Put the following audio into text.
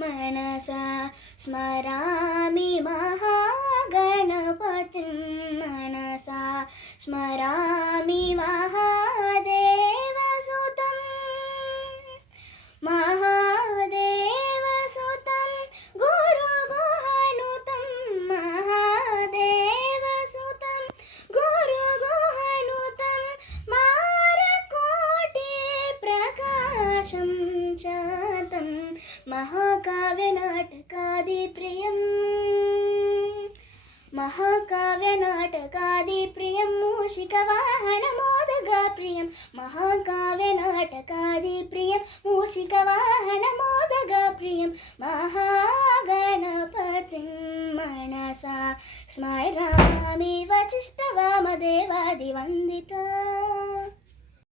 मनसा स्मरामि महागणपतिं मनसा स्मरामि महादेवसुतं महादेवसुतं गुरुगुहनुतं महादेवसुतं गुरुगुहनुतं मारकोटि प्रकाशं चातं महाकाव्यनाटकादिप्रियं महाकाव्यनाटकादिप्रियं मूषिकवाहनमोदगप्रियं महाकाव्यनाटकादिप्रियं मूषिकवाहनमोदगप्रियं महागणपतिं मनसा स्मरामि वसिष्ठवामदेवादिवन्दिता।